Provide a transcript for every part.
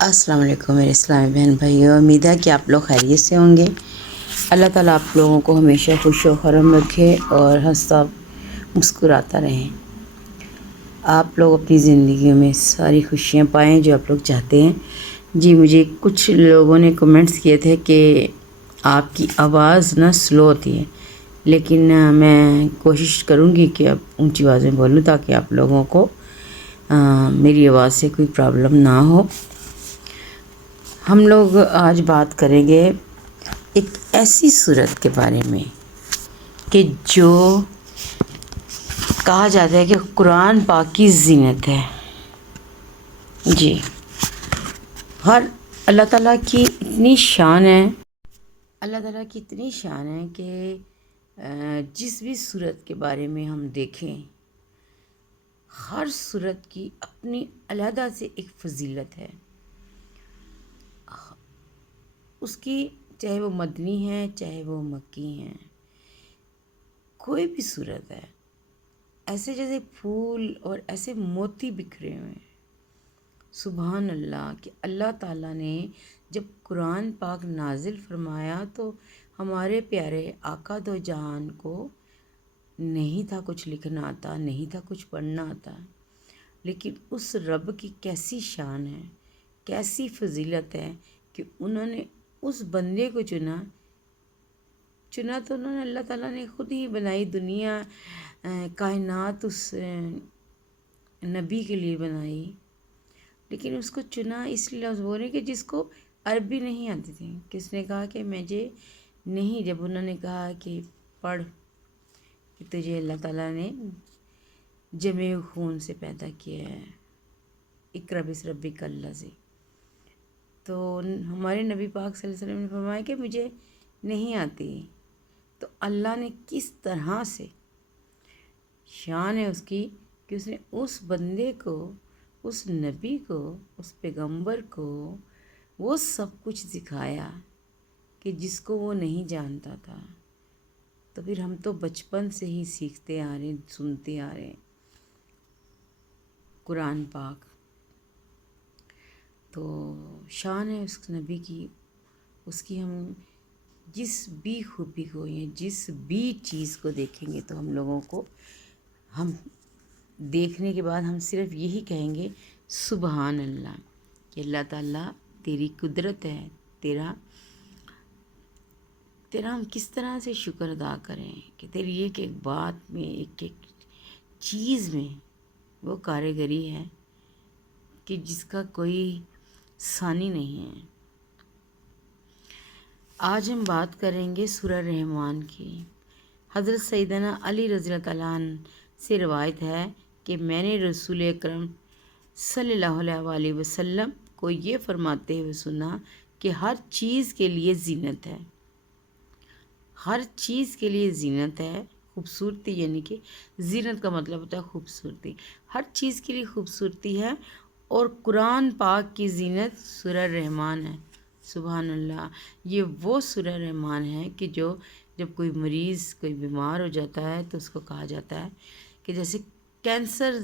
السلام علیکم میرے اسلامی بہن بھائیو، امید ہے کہ آپ لوگ خیریت سے ہوں گے۔ اللہ تعالیٰ آپ لوگوں کو ہمیشہ خوش و خرم رکھے اور ہنستا مسکراتا رہیں۔ آپ لوگ اپنی زندگیوں میں ساری خوشیاں پائیں جو آپ لوگ چاہتے ہیں۔ جی، مجھے کچھ لوگوں نے کمنٹس کیے تھے کہ آپ کی آواز سلو ہوتی ہے، لیکن میں کوشش کروں گی کہ اب اونچی آواز میں بولوں تاکہ آپ لوگوں کو میری آواز سے کوئی پرابلم نہ ہو۔ ہم لوگ آج بات کریں گے ایک ایسی صورت کے بارے میں کہ جو کہا جاتا ہے کہ قرآن پاک کی زینت ہے۔ جی، اللہ تعالیٰ کی اتنی شان ہے، کہ جس بھی صورت کے بارے میں ہم دیکھیں، ہر صورت کی اپنی علیحدہ سے ایک فضیلت ہے۔ اس کی چاہے وہ مدنی ہے، چاہے وہ مکی ہیں، کوئی بھی صورت ہے، ایسے جیسے پھول اور ایسے موتی بکھرے ہوئے ہیں۔ سبحان اللہ کہ اللہ تعالیٰ نے جب قرآن پاک نازل فرمایا تو ہمارے پیارے آقا دو جہان کو نہیں تھا کچھ لکھنا آتا، نہیں تھا کچھ پڑھنا آتا، لیکن اس رب کی کیسی شان ہے، کیسی فضیلت ہے کہ انہوں نے اس بندے کو چنا تو انہوں نے، اللہ تعالیٰ نے خود ہی بنائی دنیا، کائنات اس نبی کے لیے بنائی، لیکن اس کو چنا اس لیے لفظ بول رہے کہ جس کو عربی نہیں آتی تھی۔ کس نے کہا کہ مجھے نہیں، جب انہوں نے کہا کہ پڑھ کہ تجھے اللہ تعالیٰ نے جمع خون سے پیدا کیا ہے، اقرأ باسم ربک الذی، تو ہمارے نبی پاک صلی اللہ علیہ وسلم نے فرمایا کہ مجھے نہیں آتی، تو اللہ نے کس طرح سے شان ہے اس کی کہ اس نے اس بندے کو، اس نبی کو، اس پیغمبر کو وہ سب کچھ سکھایا کہ جس کو وہ نہیں جانتا تھا۔ تو پھر ہم تو بچپن سے ہی سیکھتے آ رہے ہیں، سنتے آ رہے ہیں قرآن پاک، تو شان ہے اس نبی کی، اس کی ہم جس بھی خوبی کو یا جس بھی چیز کو دیکھیں گے تو ہم لوگوں کو، ہم دیکھنے کے بعد ہم صرف یہی کہیں گے سبحان اللہ، کہ اللہ تعالیٰ تیری قدرت ہے، تیرا ہم کس طرح سے شکر ادا کریں کہ تیری ایک ایک بات میں، ایک ایک چیز میں وہ کاریگری ہے کہ جس کا کوئی ثانی نہیں ہے۔ آج ہم بات کریں گے سورہ رحمان کی۔ حضرت سیدنا علی رضی اللہ تعالیٰ عنہ سے روایت ہے کہ میں نے رسول اکرم صلی اللہ علیہ وآلہ وسلم کو یہ فرماتے ہوئے سنا کہ ہر چیز کے لیے زینت ہے، ہر چیز کے لیے زینت ہے، خوبصورتی، یعنی کہ زینت کا مطلب ہوتا ہے خوبصورتی، ہر چیز کے لیے خوبصورتی ہے، اور قرآن پاک کی زینت سورہ رحمان ہے۔ سبحان اللہ، یہ وہ سورہ رحمان ہے کہ جب کوئی مریض، کوئی بیمار ہو جاتا ہے تو اس کو کہا جاتا ہے کہ جیسے کینسر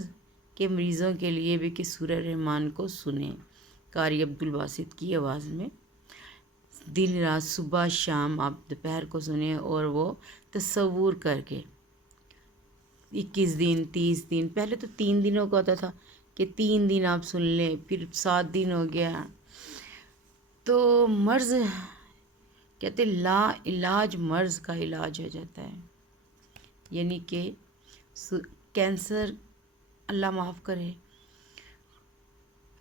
کے مریضوں کے لیے بھی کہ سورہ رحمان کو سنیں، قاری عبدالباسط کی آواز میں، دن رات صبح شام آپ دوپہر کو سنیں، اور وہ تصور کر کے 21 دن 30 دن، پہلے تو 3 دنوں کا ہوتا تھا کہ 3 دن آپ سن لیں، پھر 7 دن ہو گیا، تو مرض کہتے لا علاج مرض کا علاج ہو جاتا ہے، یعنی کہ کینسر، اللہ معاف کرے،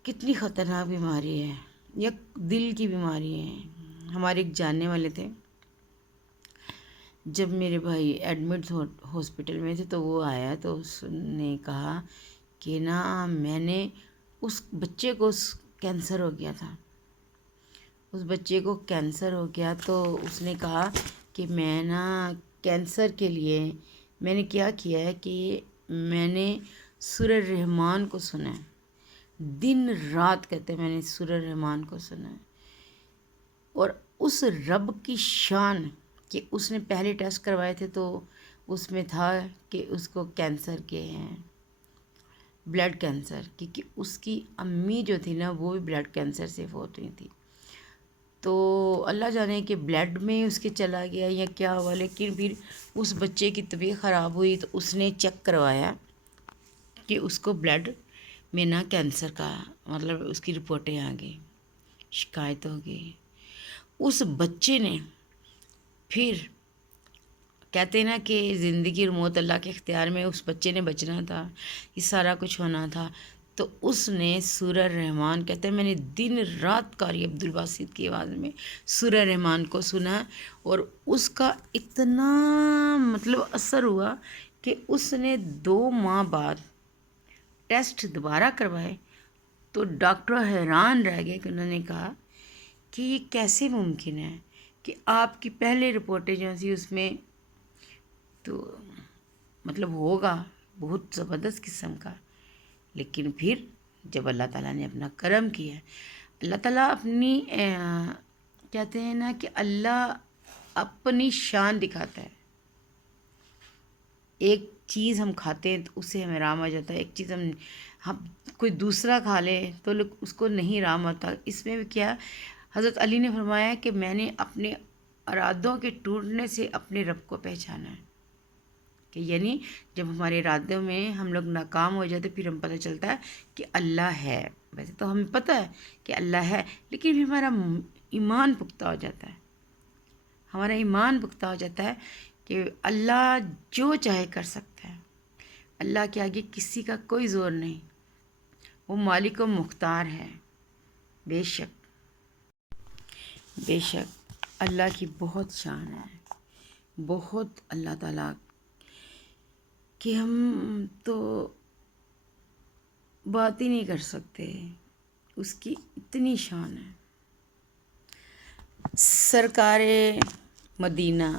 کتنی خطرناک بیماری ہے، یا دل کی بیماری ہے۔ ہمارے ایک جاننے والے تھے، جب میرے بھائی ایڈمٹ ہاسپٹل میں تھے تو وہ آیا تو اس نے کہا کہ میں نے اس بچے کو کینسر ہو گیا تھا، اس بچے کو کینسر ہو گیا، تو اس نے کہا کہ میں کینسر کے لیے میں نے کیا کیا ہے کہ میں نے سورہ رحمان کو سنا ہے، دن رات کہتے میں نے سورہ رحمان کو سنا ہے، اور اس رب کی شان کہ اس نے پہلے ٹیسٹ کروائے تھے تو اس میں تھا کہ اس کو کینسر کے ہیں، بلڈ کینسر، کیونکہ اس کی امی جو تھی نا وہ بھی بلڈ کینسر سے فوت ہوئی تھی. تو اللہ جانے کہ بلڈ میں اس کے چلا گیا یا کیا ہوا، لیکن پھر اس بچے کی طبیعت خراب ہوئی تو اس نے چیک کروایا کہ اس کو بلڈ میں نا کینسر کا مطلب اس کی رپورٹیں آ گئی، شکایت ہو گئی. اس بچے نے پھر کہتے ہیں نا کہ زندگی اور موت اللہ کے اختیار میں، اس بچے نے بچنا تھا، یہ سارا کچھ ہونا تھا. تو اس نے سورہ رحمان، کہتے ہیں میں نے دن رات قاری عبدالباسط کی آواز میں سورہ رحمان کو سنا، اور اس کا اتنا مطلب اثر ہوا کہ اس نے 2 ماہ بعد ٹیسٹ دوبارہ کروائے تو ڈاکٹر حیران رہ گئے کہ انہوں نے کہا کہ یہ کیسے ممکن ہے کہ آپ کی پہلے رپورٹیں جو تھی اس میں تو مطلب ہوگا بہت زبردست قسم کا، لیکن پھر جب اللہ تعالیٰ نے اپنا کرم کیا، اللہ تعالیٰ اپنی کہتے ہیں نا کہ اللہ اپنی شان دکھاتا ہے. ایک چیز ہم کھاتے ہیں تو اس سے ہمیں آرام آ جاتا ہے، ایک چیز ہم کوئی دوسرا کھا لے تو اس کو نہیں آرام آتا. اس میں بھی کیا حضرت علی نے فرمایا کہ میں نے اپنے ارادوں کے ٹوٹنے سے اپنے رب کو پہچانا ہے، کہ یعنی جب ہمارے ارادوں میں ہم لوگ ناکام ہو جاتے پھر ہم پتہ چلتا ہے کہ اللہ ہے. ویسے تو ہمیں پتہ ہے کہ اللہ ہے، لیکن پھر ہمارا ایمان پختہ ہو جاتا ہے، ہمارا ایمان پختہ ہو جاتا ہے کہ اللہ جو چاہے کر سکتا ہے. اللہ کے آگے کسی کا کوئی زور نہیں، وہ مالک و مختار ہے. بے شک بے شک اللہ کی بہت شان ہے، بہت اللہ تعالیٰ کہ ہم تو بات ہی نہیں کر سکتے، اس کی اتنی شان ہے. سرکار مدینہ،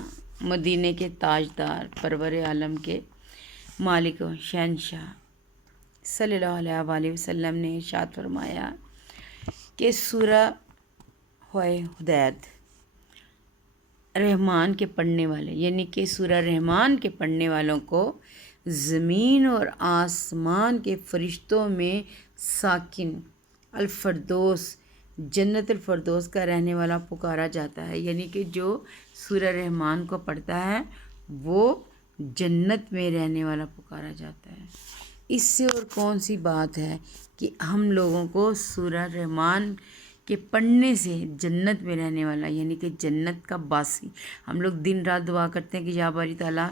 مدینے کے تاجدار، پرور عالم کے مالک و شہنشاہ صلی اللہ علیہ وآلہ وسلم نے ارشاد فرمایا کہ سورہ حدید رحمان کے پڑھنے والے، یعنی کہ سورہ رحمان کے پڑھنے والوں کو زمین اور آسمان کے فرشتوں میں ساکن الفردوس، جنت الفردوس کا رہنے والا پکارا جاتا ہے. یعنی کہ جو سورہ رحمان کو پڑھتا ہے وہ جنت میں رہنے والا پکارا جاتا ہے. اس سے اور کون سی بات ہے کہ ہم لوگوں کو سورہ رحمان کے پڑھنے سے جنت میں رہنے والا، یعنی کہ جنت کا باسی. ہم لوگ دن رات دعا کرتے ہیں کہ یا باری تعالیٰ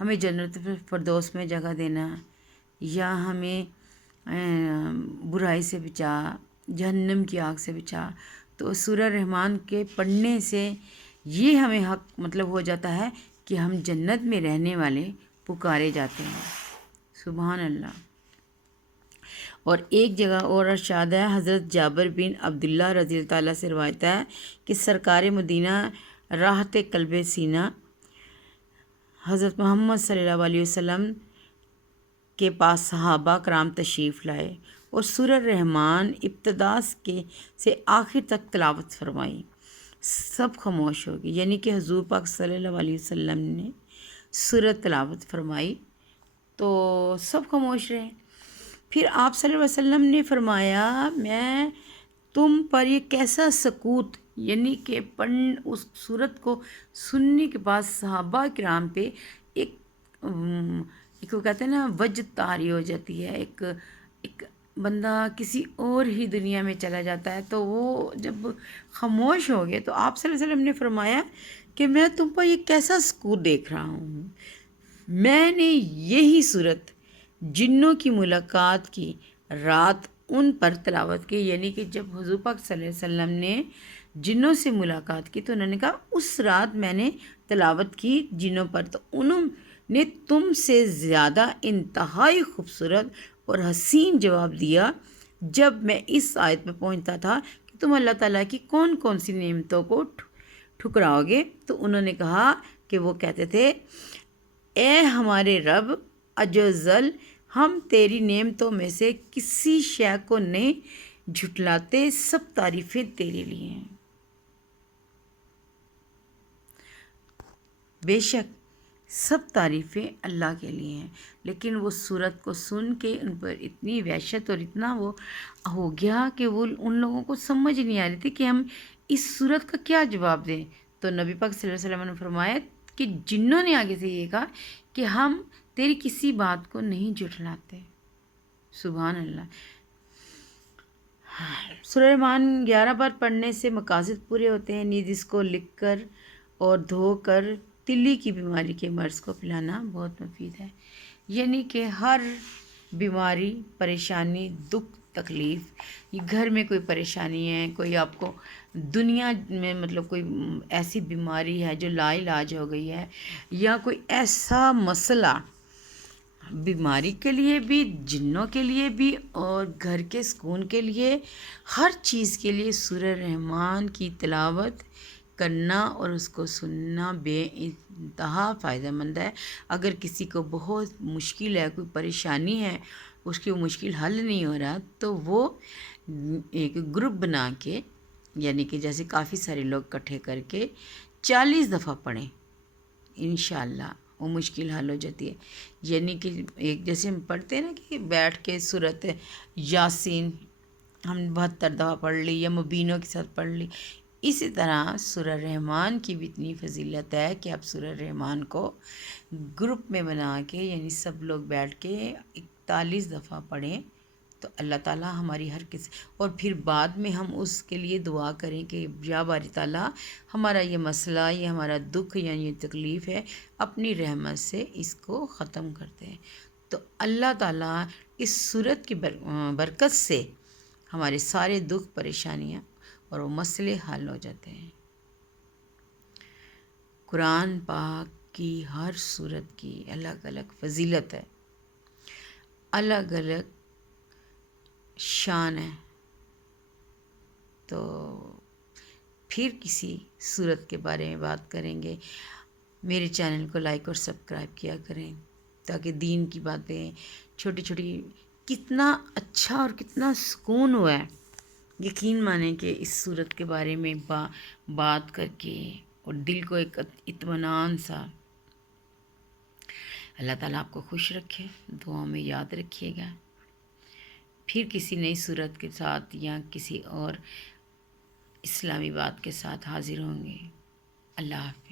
ہمیں جنت فردوس میں جگہ دینا، یا ہمیں برائی سے بچا، جہنم کی آگ سے بچا. تو سورہ رحمان کے پڑھنے سے یہ ہمیں حق مطلب ہو جاتا ہے کہ ہم جنت میں رہنے والے پکارے جاتے ہیں. سبحان اللہ. اور ایک جگہ اور ارشاد ہے، حضرت جابر بن عبداللہ رضی اللہ تعالیٰ سے روایت ہے کہ سرکار مدینہ راحت قلب سینہ حضرت محمد صلی اللہ علیہ وسلم کے پاس صحابہ کرام تشریف لائے اور سورہ رحمان ابتدا سے آخر تک تلاوت فرمائی. سب خاموش ہو گئے، یعنی کہ حضور پاک صلی اللہ علیہ وسلم نے سورہ تلاوت فرمائی تو سب خاموش رہے. پھر آپ صلی اللہ علیہ وسلم نے فرمایا میں تم پر یہ کیسا سکوت، یعنی کہ اس صورت کو سننے کے بعد صحابہ کرام پہ ایک وہ کہتے ہیں نا وجہ طاری ہو جاتی ہے. ایک بندہ کسی اور ہی دنیا میں چلا جاتا ہے. تو وہ جب خاموش ہو گئے تو آپ صلی اللہ علیہ وسلم نے فرمایا کہ میں تم پر یہ کیسا سکوت دیکھ رہا ہوں. میں نے یہی صورت جنوں کی ملاقات کی رات ان پر تلاوت کی. یعنی کہ جب حضور پاک صلی اللہ علیہ وسلم نے جنوں سے ملاقات کی تو انہوں نے کہا اس رات میں نے تلاوت کی جنوں پر، تو انہوں نے تم سے زیادہ انتہائی خوبصورت اور حسین جواب دیا. جب میں اس آیت پہ پہنچتا تھا کہ تم اللہ تعالیٰ کی کون کون سی نعمتوں کو ٹھکراؤ گے، تو انہوں نے کہا کہ وہ کہتے تھے اے ہمارے رب عزوجل، ہم تیری نعمتوں میں سے کسی شے کو نہیں جھٹلاتے، سب تعریفیں تیرے لیے ہیں. بے شک سب تعریفیں اللہ کے لیے ہیں، لیکن وہ صورت کو سن کے ان پر اتنی وحشت اور اتنا وہ ہو گیا کہ وہ ان لوگوں کو سمجھ نہیں آ رہی تھی کہ ہم اس صورت کا کیا جواب دیں۔ تو نبی پاک صلی اللہ علیہ وسلم نے فرمایا کہ جنوں نے آگے سے یہ کہا کہ ہم تیری کسی بات کو نہیں جھٹلاتے۔ سبحان اللہ۔ سورہ رحمان 11 بار پڑھنے سے مقاصد پورے ہوتے ہیں، نیز اس کو لکھ کر اور دھو کر تلی کی بیماری کے مرض کو پلانا بہت مفید ہے۔ یعنی کہ ہر بیماری، پریشانی، دکھ، تکلیف، یہ گھر میں کوئی پریشانی ہے، کوئی آپ کو دنیا میں مطلب کوئی ایسی بیماری ہے جو لا علاج ہو گئی ہے، یا کوئی ایسا مسئلہ، بیماری کے لیے بھی، جنوں کے لیے بھی، اور گھر کے سکون کے لیے، ہر چیز کے لیے سورہ رحمان کی تلاوت کرنا اور اس کو سننا بے انتہا فائدہ مند ہے۔ اگر کسی کو بہت مشکل ہے، کوئی پریشانی ہے، اس کی وہ مشکل حل نہیں ہو رہا، تو وہ ایک گروپ بنا کے، یعنی کہ جیسے کافی سارے لوگ اکٹھے کر کے 40 دفعہ پڑھیں، انشاءاللہ وہ مشکل حل ہو جاتی ہے۔ یعنی کہ ایک جیسے ہم پڑھتے ہیں نا کہ بیٹھ کے سورۃ یاسین ہم 72 دفعہ پڑھ لی یا مبینوں کے ساتھ پڑھ لی، اسی طرح سورہ رحمان کی بھی اتنی فضیلت ہے کہ آپ سورہ رحمان کو گروپ میں بنا کے، یعنی سب لوگ بیٹھ کے 41 دفعہ پڑھیں، تو اللہ تعالیٰ ہماری ہر کسی، اور پھر بعد میں ہم اس کے لیے دعا کریں کہ یا باری تعالیٰ ہمارا یہ مسئلہ، یہ ہمارا دکھ یا یہ تکلیف ہے، اپنی رحمت سے اس کو ختم کرتے ہیں۔ تو اللہ تعالیٰ اس صورت کی برکت سے ہمارے سارے دکھ، پریشانیاں اور وہ مسئلے حل ہو جاتے ہیں۔ قرآن پاک کی ہر صورت کی الگ الگ فضیلت ہے، الگ الگ شان ہے۔ تو پھر کسی صورت کے بارے میں بات کریں گے۔ میرے چینل کو لائک اور سبسکرائب کیا کریں تاکہ دین کی باتیں چھوٹی چھوٹی، کتنا اچھا اور کتنا سکون ہوا ہے، یقین مانیں کہ اس صورت کے بارے میں بات کر کے، اور دل کو ایک اطمینان سا۔ اللہ تعالیٰ آپ کو خوش رکھے، دعاؤں میں یاد رکھیے گا۔ پھر کسی نئی صورت کے ساتھ یا کسی اور اسلامی بات کے ساتھ حاضر ہوں گے۔ اللہ حافظ۔